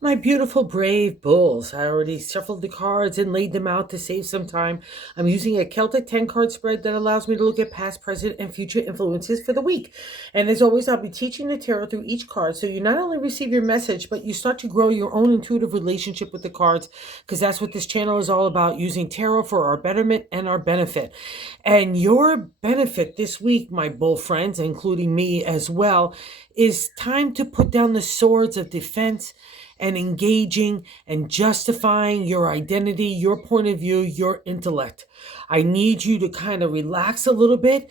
My beautiful, brave bulls. I already shuffled the cards and laid them out to save some time. I'm using a Celtic 10 card spread that allows me to look at past, present, and future influences for the week. And as always, I'll be teaching the tarot through each card. So you not only receive your message, but you start to grow your own intuitive relationship with the cards, because that's what this channel is all about, using tarot for our betterment and our benefit. And your benefit this week, my bull friends, including me as well, is time to put down the swords of defense and engaging and justifying your identity, your point of view, your intellect. I need you to kind of relax a little bit,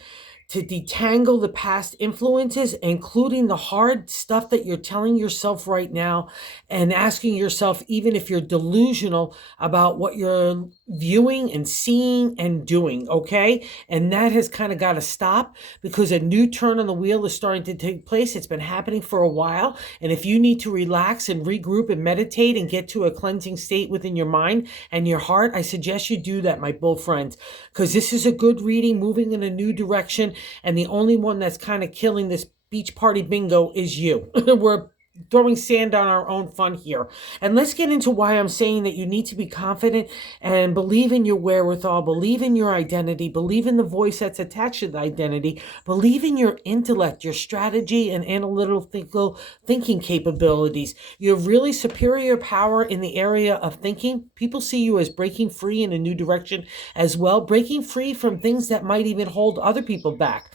to detangle the past influences, including the hard stuff that you're telling yourself right now, and asking yourself, even if you're delusional about what you're viewing and seeing and doing, okay? And that has kind of got to stop, because a new turn on the wheel is starting to take place. It's been happening for a while. And if you need to relax and regroup and meditate and get to a cleansing state within your mind and your heart, I suggest you do that, my bull friends, because this is a good reading, moving in a new direction. And the only one that's kind of killing this beach party bingo is you. We're throwing sand on our own fun here. And let's get into why I'm saying that you need to be confident and believe in your wherewithal, believe in your identity, believe in the voice that's attached to the identity, believe in your intellect, your strategy and analytical thinking capabilities. You have really superior power in the area of thinking. People see you as breaking free in a new direction as well, breaking free from things that might even hold other people back.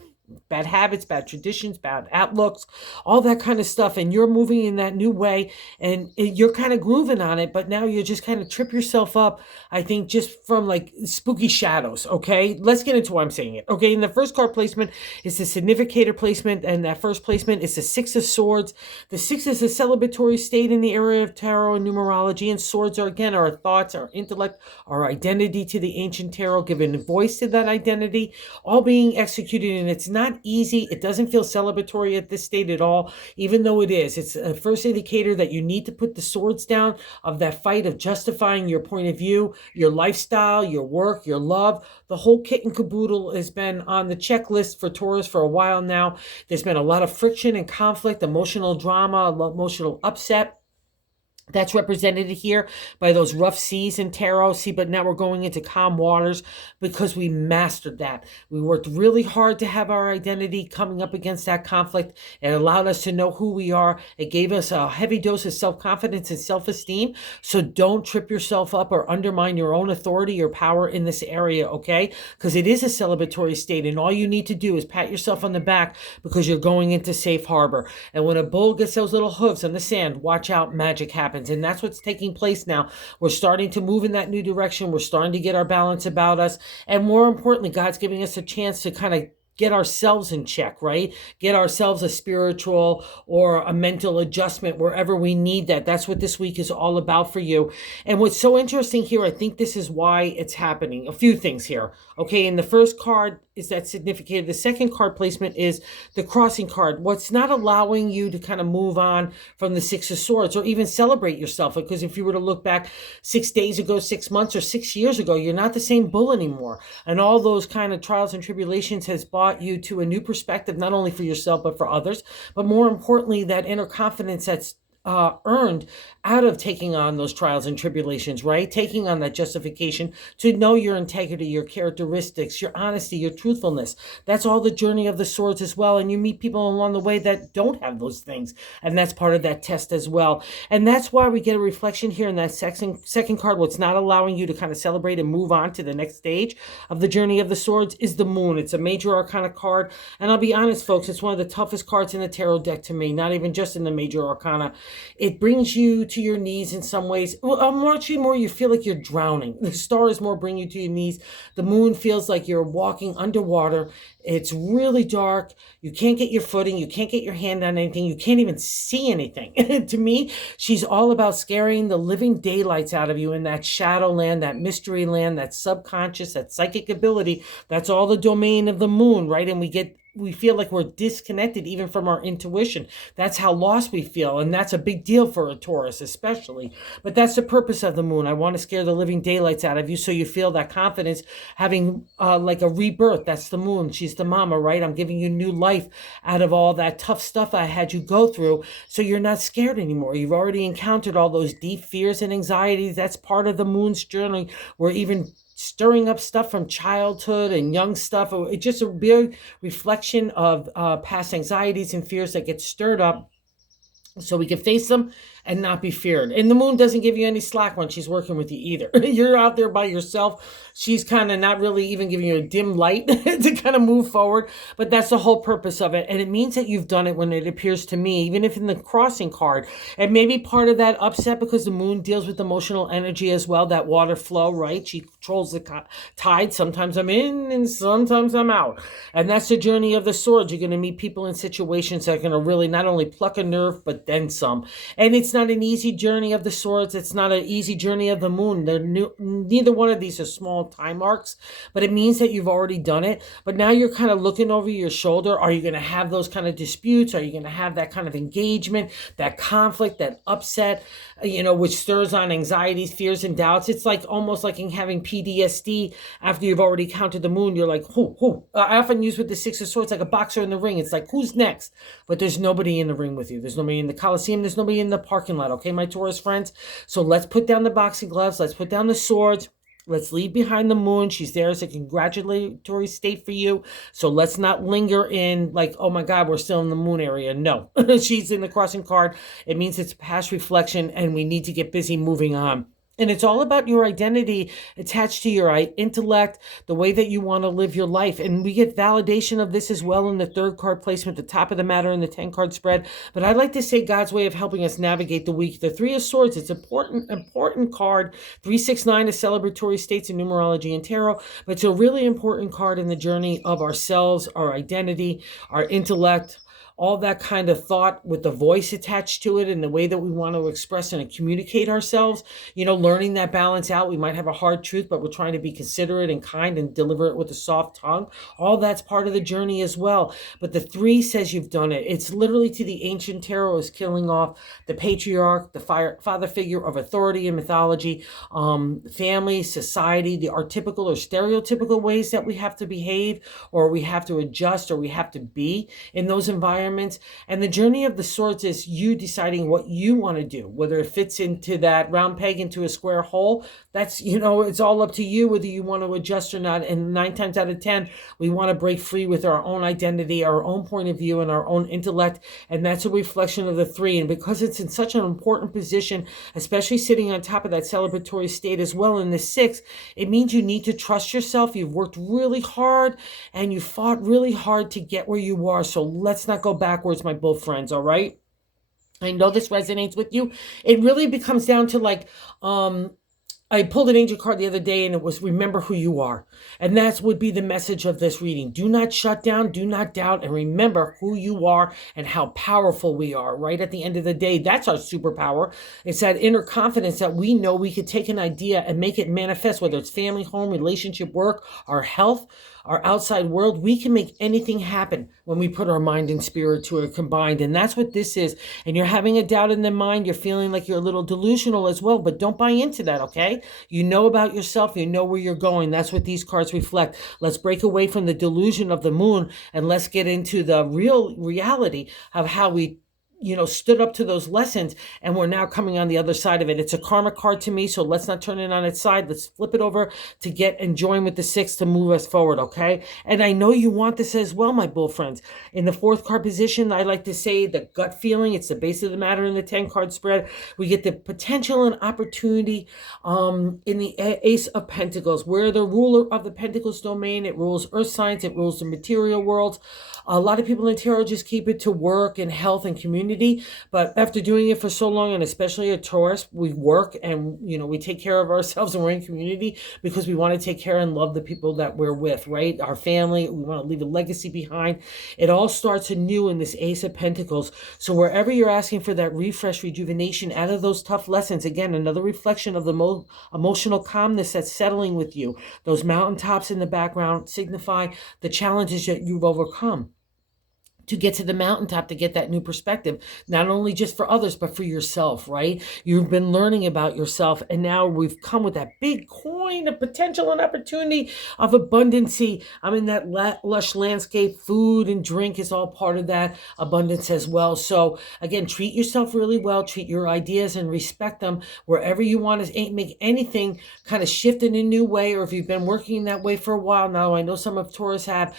Bad habits, bad traditions, bad outlooks, all that kind of stuff. And you're moving in that new way and you're kind of grooving on it, but now you just kind of trip yourself up, I think, just from like spooky shadows. Okay, let's get into why I'm saying it. Okay, in the first card placement is the significator placement, and that first placement is the Six of Swords. The Six is a celebratory state in the area of tarot and numerology, and swords are, again, our thoughts, our intellect, our identity to the ancient tarot, giving voice to that identity, all being executed. And it's not easy. It doesn't feel celebratory at this state at all, even though it is. It's a first indicator that you need to put the swords down of that fight of justifying your point of view, your lifestyle, your work, your love. The whole kit and caboodle has been on the checklist for Taurus for a while now. There's been a lot of friction and conflict, emotional drama, emotional upset. That's represented here by those rough seas in tarot. See, but now we're going into calm waters because we mastered that. We worked really hard to have our identity coming up against that conflict. It allowed us to know who we are. It gave us a heavy dose of self-confidence and self-esteem. So don't trip yourself up or undermine your own authority or power in this area, okay? Because it is a celebratory state, and all you need to do is pat yourself on the back because you're going into safe harbor. And when a bull gets those little hooves on the sand, watch out, magic happens. And that's what's taking place now. We're starting to move in that new direction. We're starting to get our balance about us. And more importantly, God's giving us a chance to kind of get ourselves in check, right? Get ourselves a spiritual or a mental adjustment wherever we need that. That's what this week is all about for you. And what's so interesting here, I think this is why it's happening. A few things here. Okay, and the first card is that significator. The second card placement is the crossing card. What's not allowing you to kind of move on from the Six of Swords or even celebrate yourself, because if you were to look back 6 days ago, 6 months, or 6 years ago, you're not the same bull anymore. And all those kind of trials and tribulations has brought you to a new perspective, not only for yourself, but for others. But more importantly, that inner confidence that's earned out of taking on those trials and tribulations, right? Taking on that justification to know your integrity, your characteristics, your honesty, your truthfulness. That's all the journey of the swords as well. And you meet people along the way that don't have those things. And that's part of that test as well. And that's why we get a reflection here in that second card. What's not allowing you to kind of celebrate and move on to the next stage of the journey of the swords is the moon. It's a major arcana card. And I'll be honest, folks, it's one of the toughest cards in the tarot deck to me, not even just in the major arcana. It brings you to your knees in some ways. Well, more you feel like you're drowning. The stars more bring you to your knees. The moon feels like you're walking underwater. It's really dark. You can't get your footing. You can't get your hand on anything. You can't even see anything. To me, she's all about scaring the living daylights out of you in that shadow land, that mystery land, that subconscious, that psychic ability. That's all the domain of the moon, right? And we get we feel like we're disconnected even from our intuition. That's how lost we feel. And that's a big deal for a Taurus, especially. But that's the purpose of the moon. I want to scare the living daylights out of you so you feel that confidence, having like a rebirth. That's the moon. She's the mama, right? I'm giving you new life out of all that tough stuff I had you go through. So you're not scared anymore. You've already encountered all those deep fears and anxieties. That's part of the moon's journey. We're even stirring up stuff from childhood and young stuff. It's just a big reflection of past anxieties and fears that get stirred up so we can face them and not be feared. And the moon doesn't give you any slack when she's working with you either. You're out there by yourself. She's kind of not really even giving you a dim light to kind of move forward. But that's the whole purpose of it. And it means that you've done it when it appears to me, even if in the crossing card. And maybe part of that upset because the moon deals with emotional energy as well, that water flow, right? She controls the tide. Sometimes I'm in and sometimes I'm out. And that's the journey of the swords. You're going to meet people in situations that are going to really not only pluck a nerve, but then some. And it's not an easy journey of the swords. It's not an easy journey of the moon. Neither one of these are small time marks, but it means that you've already done it. But now you're kind of looking over your shoulder. Are you going to have those kind of disputes? Are you going to have that kind of engagement, that conflict, that upset, which stirs on anxieties, fears, and doubts? It's like almost like having PTSD after you've already counted the moon. You're like, who? I often use with the Six of Swords like a boxer in the ring. It's like, who's next? But there's nobody in the ring with you. There's nobody in the Coliseum. There's nobody in the parking lot. Okay, my Taurus friends? So let's put down the boxing gloves. Let's put down the swords. Let's leave behind the moon. She's there as a congratulatory state for you. So let's not linger in like, oh my God, we're still in the moon area. No, she's in the crossing card. It means it's past reflection and we need to get busy moving on. And it's all about your identity attached to your intellect, the way that you want to live your life. And we get validation of this as well in the third card placement, the top of the matter in the 10-card spread. But I like to say God's way of helping us navigate the week. The Three of Swords, it's important card. 369 is celebratory states in numerology and tarot. But it's a really important card in the journey of ourselves, our identity, our intellect, all that kind of thought with the voice attached to it and the way that we want to express and communicate ourselves, learning that balance out. We might have a hard truth, but we're trying to be considerate and kind and deliver it with a soft tongue. All that's part of the journey as well. But the 3 says you've done it. It's literally to the ancient tarot is killing off the patriarch, the father figure of authority in mythology, family, society, the archetypical or stereotypical ways that we have to behave or we have to adjust or we have to be in those environments. And the journey of the swords is you deciding what you want to do, whether it fits into that round peg into a square hole. That's, it's all up to you whether you want to adjust or not. And 9 times out of 10, we want to break free with our own identity, our own point of view, and our own intellect. And that's a reflection of the 3. And because it's in such an important position, especially sitting on top of that celebratory state as well in the 6, it means you need to trust yourself. You've worked really hard and you fought really hard to get where you are. So let's not go backwards, my bull friends, all right? I know this resonates with you. It really becomes down to like, I pulled an angel card the other day and it was remember who you are. And that would be the message of this reading. Do not shut down, do not doubt, and remember who you are and how powerful we are. Right at the end of the day, that's our superpower. It's that inner confidence that we know we could take an idea and make it manifest, whether it's family, home, relationship, work, our health, our outside world. We can make anything happen when we put our mind and spirit to it combined. And that's what this is. And you're having a doubt in the mind. You're feeling like you're a little delusional as well, but don't buy into that, okay? You know about yourself. You know where you're going. That's what these cards reflect. Let's break away from the delusion of the moon and let's get into the real reality of how we stood up to those lessons and we're now coming on the other side of it. It's a karma card to me, so let's not turn it on its side. Let's flip it over to get and join with the 6 to move us forward, okay? And I know you want this as well, my bull friends. In the 4th card position, I like to say the gut feeling. It's the base of the matter in the 10-card spread. We get the potential and opportunity in the Ace of Pentacles. We're the ruler of the Pentacles domain. It rules earth signs. It rules the material world. A lot of people in tarot just keep it to work and health and community. But after doing it for so long, and especially at Taurus, we work and, we take care of ourselves and we're in community because we want to take care and love the people that we're with, right? Our family, we want to leave a legacy behind. It all starts anew in this Ace of Pentacles. So wherever you're asking for that refresh, rejuvenation out of those tough lessons, again, another reflection of the emotional calmness that's settling with you. Those mountaintops in the background signify the challenges that you've overcome. to get to the mountaintop, to get that new perspective, not only just for others, but for yourself, right? You've been learning about yourself, and now we've come with that big coin of potential and opportunity of abundancy. I'm in that lush landscape. Food and drink is all part of that abundance as well. So again, treat yourself really well, treat your ideas and respect them wherever you want to make anything kind of shift in a new way, or if you've been working that way for a while now. I know some of Taurus have.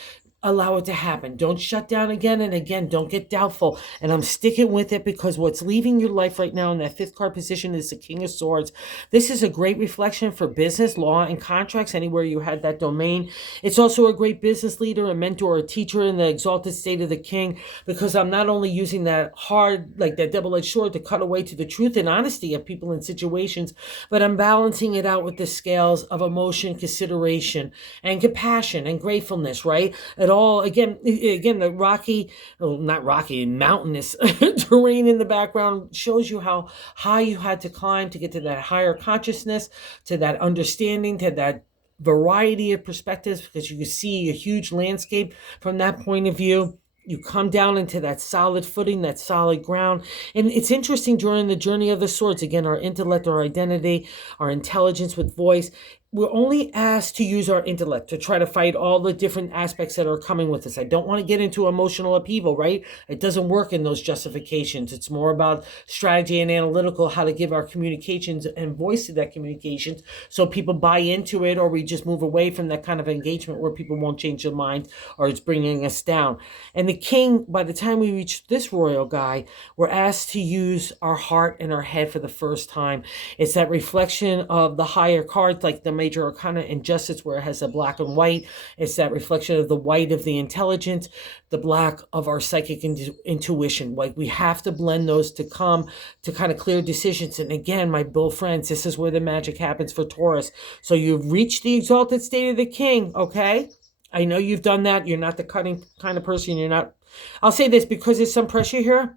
Allow it to happen. Don't shut down again and again. Don't get doubtful. And I'm sticking with it because what's leaving your life right now in that fifth card position is the King of Swords. This is a great reflection for business, law, and contracts, anywhere you had that domain. It's also a great business leader, a mentor, a teacher in the exalted state of the King, because I'm not only using that hard, like that double-edged sword to cut away to the truth and honesty of people and situations, but I'm balancing it out with the scales of emotion, consideration, and compassion and gratefulness, right? It all, again, the rocky, well, not rocky, mountainous terrain in the background shows you how high you had to climb to get to that higher consciousness, to that understanding, to that variety of perspectives, because you can see a huge landscape from that point of view. You come down into that solid footing, that solid ground. And it's interesting during the journey of the swords, again, our intellect, our identity, our intelligence with voice, we're only asked to use our intellect to try to fight all the different aspects that are coming with us. I don't want to get into emotional upheaval, right? It doesn't work in those justifications. It's more about strategy and analytical, how to give our communications and voice to that communication so people buy into it, or we just move away from that kind of engagement where people won't change their mind or it's bringing us down. And the King, by the time we reach this royal guy, we're asked to use our heart and our head for the first time. It's that reflection of the higher cards, like the major arcana and justice, where it has the black and white. It's that reflection of the white of the intelligence, the black of our psychic intuition. Like we have to blend those to come to kind of clear decisions. And again, my bull friends, this is where the magic happens for Taurus. So you've reached the exalted state of the King, okay? I know you've done that. You're not the cutting kind of person. You're not. I'll say this because there's some pressure here.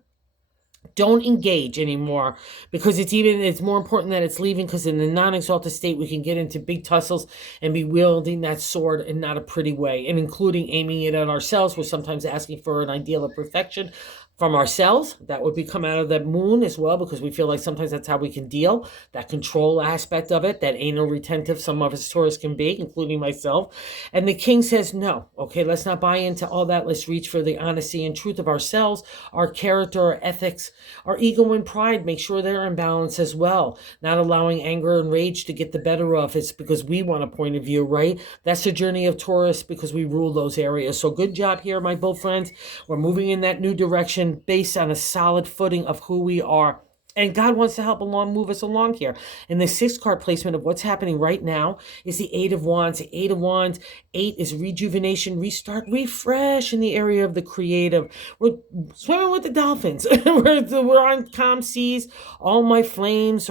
Don't engage anymore, because it's more important that it's leaving, because in the non-exalted state we can get into big tussles and be wielding that sword in not a pretty way, and including aiming it at ourselves. We're sometimes asking for an ideal of perfection from ourselves. That would be come out of the moon as well, because we feel like sometimes that's how we can deal, that control aspect of it, that anal retentive some of us Taurus can be, including myself. And the King says, no, okay, let's not buy into all that. Let's reach for the honesty and truth of ourselves, our character, our ethics, our ego and pride. Make sure they're in balance as well. Not allowing anger and rage to get the better of us because we want a point of view, right? That's the journey of Taurus, because we rule those areas. So good job here, my bull friends. We're moving in that new direction, based on a solid footing of who we are. And God wants to move us along here. And the sixth card placement of what's happening right now is the Eight of Wands. The Eight of Wands, 8 is rejuvenation, restart, refresh in the area of the creative. We're swimming with the dolphins. we're on calm seas. All my wands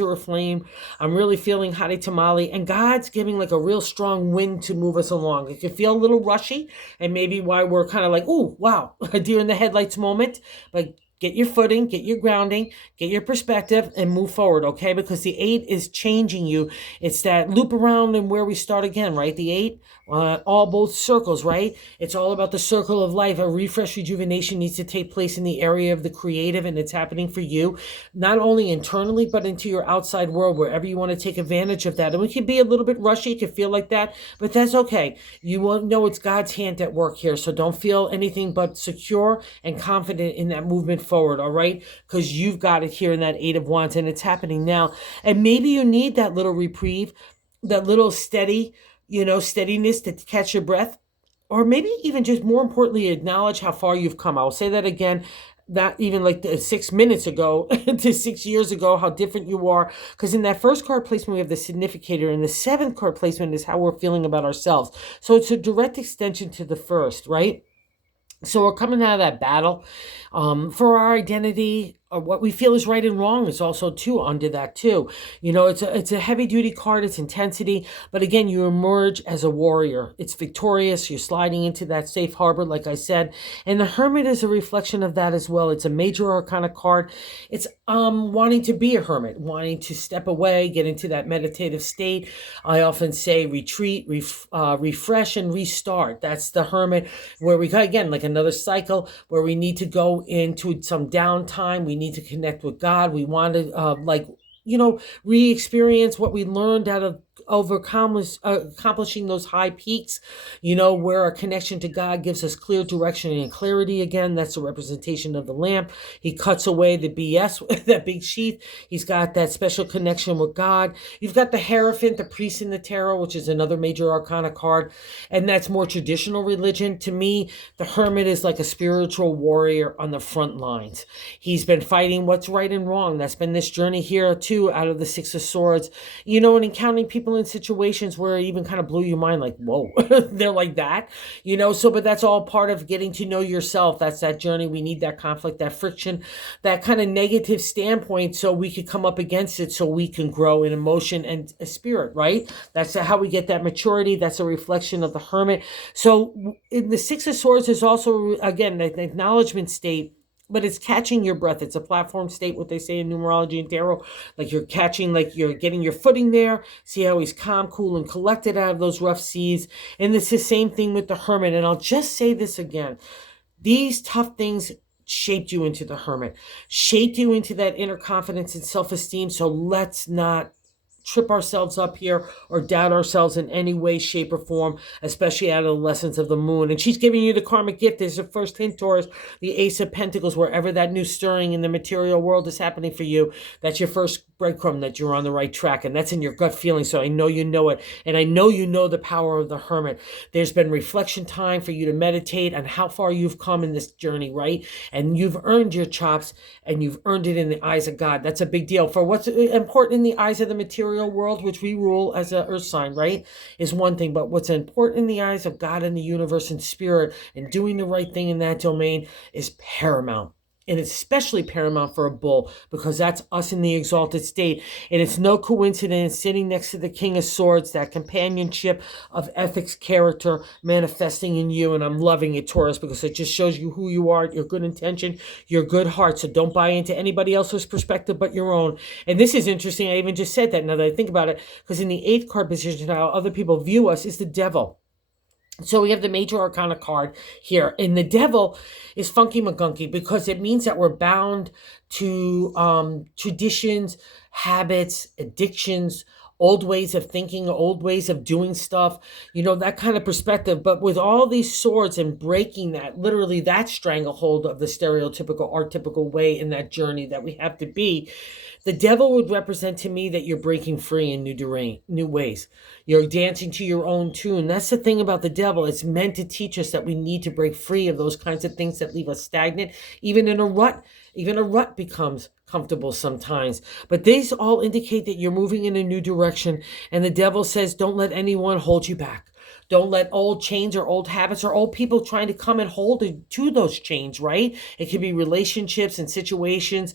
are aflame. I'm really feeling hotty tamale. And God's giving like a real strong wind to move us along. It can feel a little rushy, and maybe why we're kind of like, ooh, wow, a deer in the headlights moment. But get your footing, get your grounding, get your perspective, and move forward, okay? Because the 8 is changing you. It's that loop around and where we start again, right? The 8, both circles, right? It's all about the circle of life. A refresh, rejuvenation needs to take place in the area of the creative, and it's happening for you, not only internally, but into your outside world, wherever you want to take advantage of that. And it can be a little bit rushy, it can feel like that, but that's okay. You will know it's God's hand at work here, so don't feel anything but secure and confident in that movement forward, all right? Because you've got it here in that 8 of Wands, and it's happening now. And maybe you need that little reprieve, that little steadiness to catch your breath, or maybe even just more importantly, acknowledge how far you've come. I'll say that again. Not even like 6 minutes ago to 6 years ago, how different you are. Because in that first card placement, we have the significator, and the 7th card placement is how we're feeling about ourselves. So it's a direct extension to the first, right? So we're coming out of that battle for our identity, what we feel is right and wrong is also too under that too. It's a heavy duty card. It's intensity, but again, you emerge as a warrior. It's victorious. You're sliding into that safe harbor, like I said, and the Hermit is a reflection of that as well. It's a major arcana card. It's wanting to be a hermit, wanting to step away, get into that meditative state. I often say retreat, refresh, and restart. That's the Hermit, where we got, again, like another cycle where we need to go into some downtime. We need to connect with God. We want to re-experience what we learned out of accomplishing those high peaks, where our connection to God gives us clear direction and clarity. Again, that's a representation of the lamp. He cuts away the BS with that big sheath. He's got that special connection with God. You've got the Hierophant, the priest in the tarot, which is another major arcana card, and that's more traditional religion. To me, the Hermit is like a spiritual warrior on the front lines. He's been fighting what's right and wrong. That's been this journey here too, out of the Six of Swords, and encountering people in situations where it even kind of blew your mind, like, whoa, they're like that, but that's all part of getting to know yourself. That's that journey. We need that conflict, that friction, that kind of negative standpoint, so we could come up against it, so we can grow in emotion and a spirit, right? That's how we get that maturity. That's a reflection of the Hermit. So in the Six of Swords is also, again, an acknowledgement state, but it's catching your breath. It's a platform state, what they say in numerology and tarot. Like you're catching, like you're getting your footing there. See how he's calm, cool, and collected out of those rough seas. And it's the same thing with the Hermit. And I'll just say this again. These tough things shaped you into the Hermit, shaped you into that inner confidence and self-esteem. So let's not trip ourselves up here or doubt ourselves in any way, shape, or form, especially out of the lessons of the moon. And she's giving you the karmic gift. There's the first hint, Taurus, the Ace of Pentacles, wherever that new stirring in the material world is happening for you. That's your first breadcrumb that you're on the right track, and that's in your gut feeling. So I know you know it, and I know you know the power of the Hermit. There's been reflection time for you to meditate on how far you've come in this journey, right? And you've earned your chops, and you've earned it in the eyes of God. That's a big deal. For what's important in the eyes of the material world, which we rule as an earth sign, right, is one thing, but what's important in the eyes of God and the universe and spirit and doing the right thing in that domain is paramount. And it's especially paramount for a bull, because that's us in the exalted state. And it's no coincidence sitting next to the King of Swords, that companionship of ethics, character manifesting in you. And I'm loving it, Taurus, because it just shows you who you are, your good intention, your good heart. So don't buy into anybody else's perspective but your own. And this is interesting. I even just said that now that I think about it, because in the 8th card position, how other people view us is the devil. So we have the major arcana card here, and the devil is funky McGunky, because it means that we're bound to traditions, habits, addictions, old ways of thinking, old ways of doing stuff, that kind of perspective. But with all these swords and breaking that, literally that stranglehold of the stereotypical, archetypical way in that journey that we have to be, the devil would represent to me that you're breaking free in new ways. You're dancing to your own tune. That's the thing about the devil. It's meant to teach us that we need to break free of those kinds of things that leave us stagnant, even in a rut. Even a rut becomes comfortable sometimes. But these all indicate that you're moving in a new direction. And the devil says, don't let anyone hold you back. Don't let old chains or old habits or old people trying to come and hold you to those chains, right? It could be relationships and situations,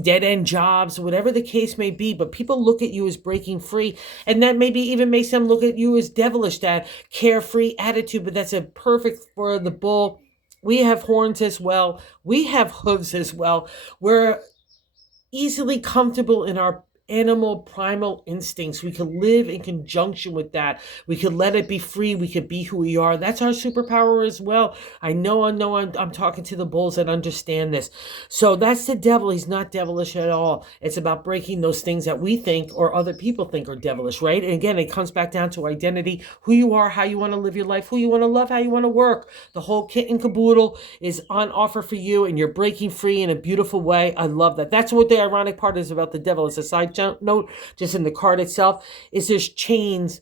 dead-end jobs, whatever the case may be, but people look at you as breaking free, and that maybe even makes them look at you as devilish, that carefree attitude. But that's a perfect for the bull. We have horns as well. We have hooves as well. We're easily comfortable in our animal primal instincts. We could live in conjunction with that. We could let it be free. We could be who we are. That's our superpower as well. I know I'm talking to the bulls that understand this. So that's the devil. He's not devilish at all. It's about breaking those things that we think or other people think are devilish, right? And again, it comes back down to identity, who you are, how you want to live your life, who you want to love, how you want to work. The whole kit and caboodle is on offer for you, and you're breaking free in a beautiful way. I love that. That's what the ironic part is about the devil. It's a side note just in the card itself, is there's chains,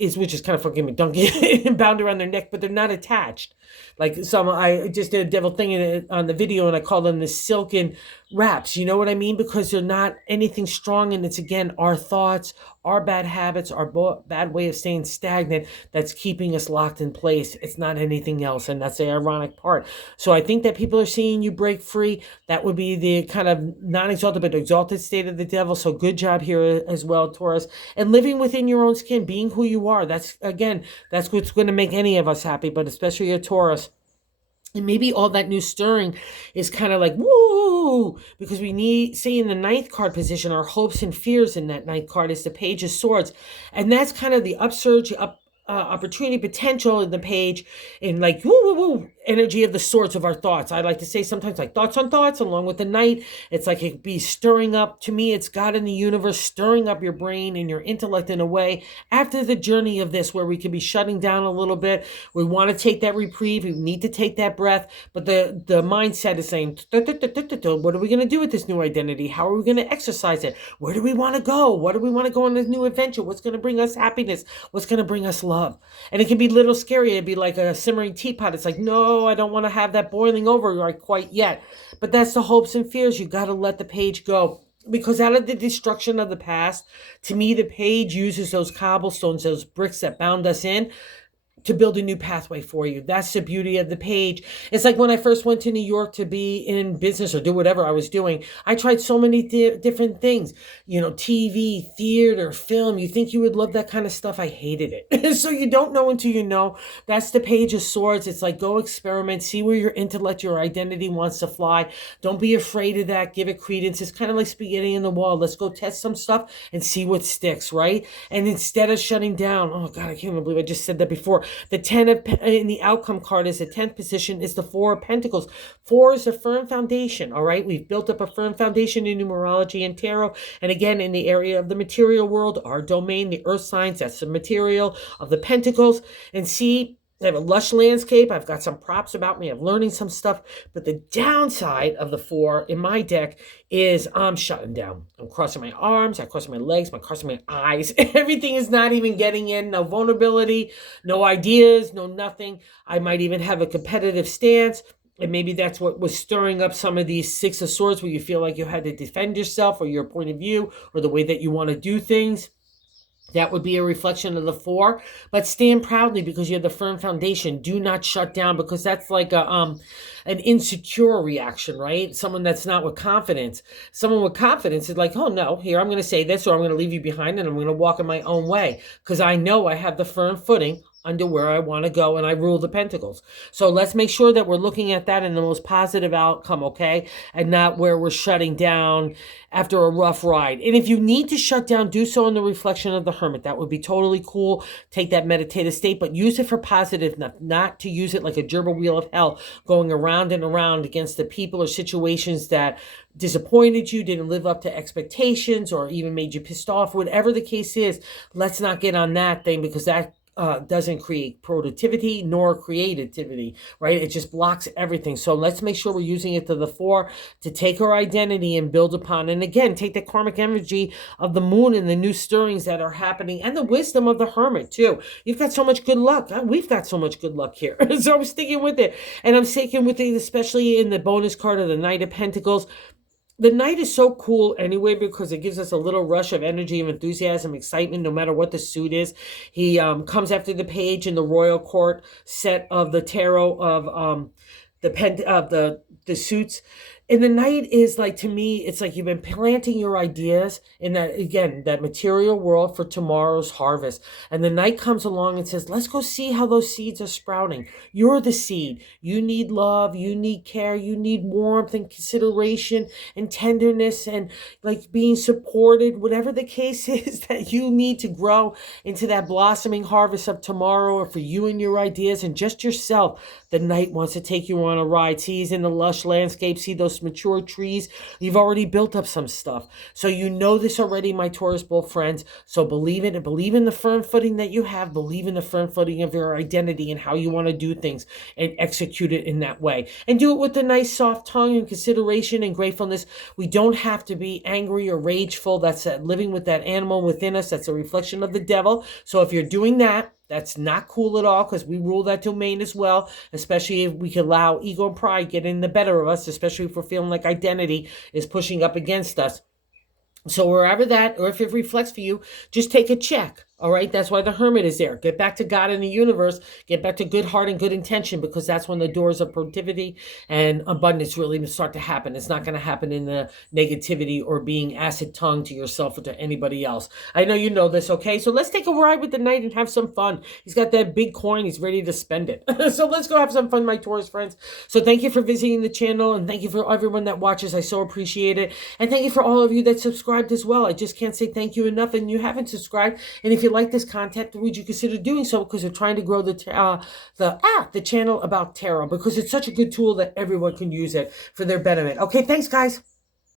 which is kind of fucking McDunky bound around their neck, but they're not attached. Like I just did a devil thing on the video, and I call them the silken wraps. You know what I mean? Because they're not anything strong, and it's again our thoughts, our bad habits, our bad way of staying stagnant that's keeping us locked in place. It's not anything else, and that's the ironic part. So I think that people are seeing you break free. That would be the kind of non-exalted but exalted state of the devil. So good job here as well, Taurus. And living within your own skin, being who you are. That's what's going to make any of us happy, but especially a Taurus. And maybe all that new stirring is kind of like, woo, because we need, say in the ninth card position, our hopes and fears in that ninth card is the Page of Swords. And that's kind of the upsurge, opportunity, potential in the page, in like woo energy of the swords of our thoughts. I like to say sometimes like thoughts on thoughts along with the night. It's like it be stirring up. To me, it's God in the universe stirring up your brain and your intellect in a way after the journey of this, where we can be shutting down a little bit. We want to take that reprieve. We need to take that breath. But the mindset is saying, what are we going to do with this new identity? How are we going to exercise it? Where do we want to go? What do we want to go on this new adventure? What's going to bring us happiness? What's going to bring us love? And it can be a little scary. It'd be like a simmering teapot. It's like, no, I don't want to have that boiling over like quite yet. But that's the hopes and fears. You got to let the page go. Because out of the destruction of the past, to me, the page uses those cobblestones, those bricks that bound us in, to build a new pathway for you. That's the beauty of the page. It's like when I first went to New York to be in business or do whatever I was doing, I tried so many different things, TV, theater, film. You think you would love that kind of stuff. I hated it. So you don't know until you know. That's the Page of Swords. It's like, go experiment, see where your intellect, your identity wants to fly. Don't be afraid of that. Give it credence. It's kind of like spaghetti in the wall. Let's go test some stuff and see what sticks, right? And instead of shutting down, oh God, I can't even believe I just said that before. The 10 in the outcome card is the 10th position, is the 4 of Pentacles. 4 is a firm foundation, all right? We've built up a firm foundation in numerology and tarot. And again, in the area of the material world, our domain, the earth signs, that's the material of the Pentacles. And see, I have a lush landscape. I've got some props about me. I'm learning some stuff. But the downside of the 4 in my deck is I'm shutting down. I'm crossing my arms. I'm crossing my legs. I'm crossing my eyes. Everything is not even getting in. No vulnerability, no ideas, no nothing. I might even have a competitive stance. And maybe that's what was stirring up some of these 6 of Swords, where you feel like you had to defend yourself or your point of view or the way that you want to do things. That would be a reflection of the 4, but stand proudly because you have the firm foundation. Do not shut down, because that's like an insecure reaction, right? Someone that's not with confidence. Someone with confidence is like, oh no, here, I'm going to say this, or I'm going to leave you behind and I'm going to walk in my own way because I know I have the firm footing under where I want to go, and I rule the Pentacles. So let's make sure that we're looking at that in the most positive outcome, okay? And not where we're shutting down after a rough ride. And if you need to shut down, do so in the reflection of the Hermit. That would be totally cool. Take that meditative state, but use it for positive, not to use it like a gerbil wheel of hell, going around and around against the people or situations that disappointed you, didn't live up to expectations, or even made you pissed off. Whatever the case is, let's not get on that thing, because that doesn't create productivity nor creativity, right? It just blocks everything. So let's make sure we're using it to the 4 to take our identity and build upon. And again, take the karmic energy of the moon and the new stirrings that are happening, and the wisdom of the Hermit too. You've got so much good luck. We've got so much good luck here. So I'm sticking with it. And I'm sticking with it, especially in the bonus card of the Knight of Pentacles. The Knight is so cool anyway, because it gives us a little rush of energy, of enthusiasm, excitement, no matter what the suit is. He comes after the Page in the Royal Court set of the tarot of the suits. And the Knight is like, to me, it's like you've been planting your ideas in that, again, that material world for tomorrow's harvest. And the Knight comes along and says, let's go see how those seeds are sprouting. You're the seed. You need love. You need care. You need warmth and consideration and tenderness and like being supported, whatever the case is that you need to grow into that blossoming harvest of tomorrow, or for you and your ideas and just yourself. The Knight wants to take you on a ride. See, he's in the lush landscape. See those mature trees. You've already built up some stuff. So you know this already, my Taurus Bull friends. So believe in it. Believe in the firm footing that you have. Believe in the firm footing of your identity and how you want to do things, and execute it in that way. And do it with a nice soft tongue and consideration and gratefulness. We don't have to be angry or rageful. That's living with that animal within us. That's a reflection of the devil. So if you're doing that, That's not cool at all, because we rule that domain as well, especially if we can allow ego and pride get in the better of us, especially if we're feeling like identity is pushing up against us. So wherever that, or if it reflects for you, just take a check. All right. That's why the hermit is there. Get back to God in the universe. Get back to good heart and good intention, because that's when the doors of productivity and abundance really start to happen. It's not going to happen in the negativity or being acid tongue to yourself or to anybody else. I know you know this. Okay. So let's take a ride with the knight and have some fun. He's got that big coin. He's ready to spend it. So let's go have some fun, my Taurus friends. So thank you for visiting the channel, and thank you for everyone that watches. I so appreciate it. And thank you for all of you that subscribed as well. I just can't say thank you enough. And you haven't subscribed, and if you like this content, would you consider doing so? Because we're trying to grow the channel about tarot, because it's such a good tool that everyone can use it for their betterment. Okay, thanks, guys.